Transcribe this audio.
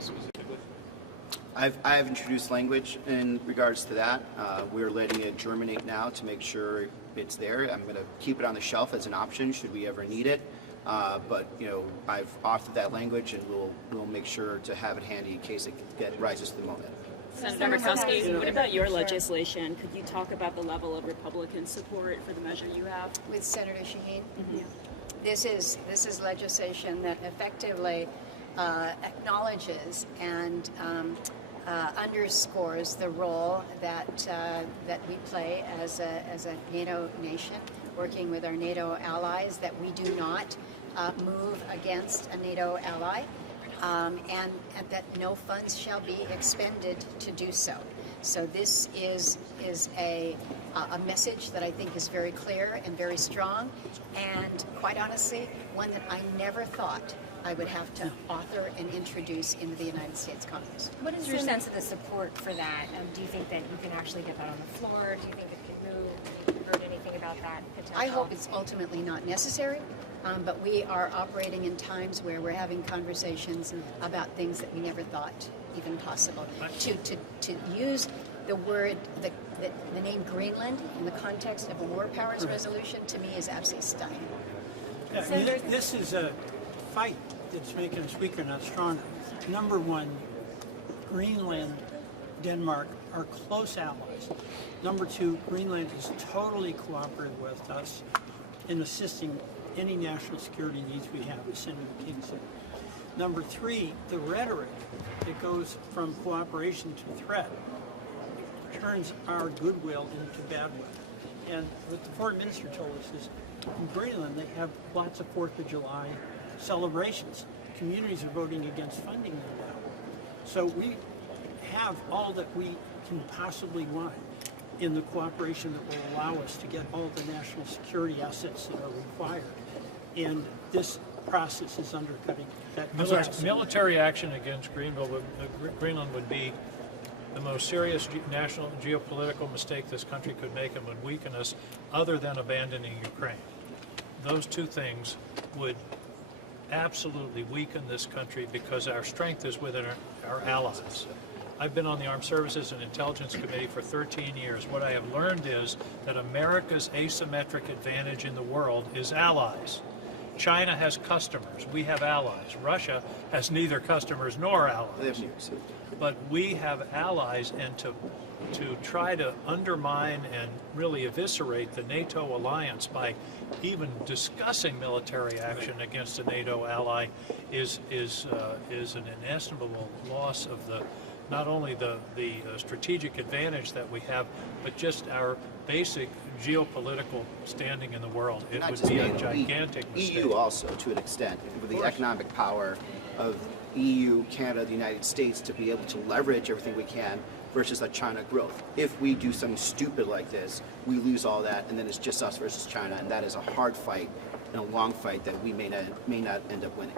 specifically? I've introduced language in regards to that. We're letting it germinate now to make sure it's there. I'm going to keep it on the shelf as an option should we ever need it. But I've offered that language, and we'll make sure to have it handy in case it rises to the moment. Senator Murkowski, what about your legislation? Could you talk about the level of Republican support for the measure you have? With Senator Shaheen? This is legislation that effectively acknowledges and underscores the role that we play as a NATO nation, working with our NATO allies, that we do not move against a NATO ally, and that no funds shall be expended to do so. So this is a message that I think is very clear and very strong, and quite honestly, one that I never thought I would have to author and introduce into the United States Congress. What is your sense of the support for that? Do you think that you can actually get that on the floor? Do you think it could move? Have you heard anything about that potential? I hope it's ultimately not necessary, but we are operating in times where we're having conversations about things that we never thought even possible. To use the word, the name Greenland in the context of a war powers resolution, to me is absolutely stunning. Yeah, I mean, this is a fight that's making us weaker, not stronger. Number one, Greenland, Denmark are close allies. Number two, Greenland is totally cooperative with us in assisting any national security needs we have, as Senator King said. Number three, the rhetoric that goes from cooperation to threat turns our goodwill into bad will. And what the foreign minister told us is, in Greenland, they have lots of 4th of July celebrations. Communities are voting against funding them now. So we have all that we can possibly want in the cooperation that will allow us to get all the national security assets that are required. And this process is undercutting that. Military action against Greenland would be the most serious national geopolitical mistake this country could make, and would weaken us other than abandoning Ukraine. Those two things would absolutely weaken this country because our strength is within our allies. I've been on the Armed Services and Intelligence Committee for 13 years. What I have learned is that America's asymmetric advantage in the world is allies. China has customers. We have allies. Russia has neither customers nor allies. But we have allies, and to try to undermine and really eviscerate the NATO alliance by even discussing military action against a NATO ally is an inestimable loss of not only the strategic advantage that we have, but just our basic geopolitical standing in the world. It would be a gigantic mistake. EU also, to an extent, with the economic power of EU, Canada, the United States, to be able to leverage everything we can versus that China growth. If we do something stupid like this, we lose all that, and then it's just us versus China, and that is a hard fight and a long fight that we may not end up winning.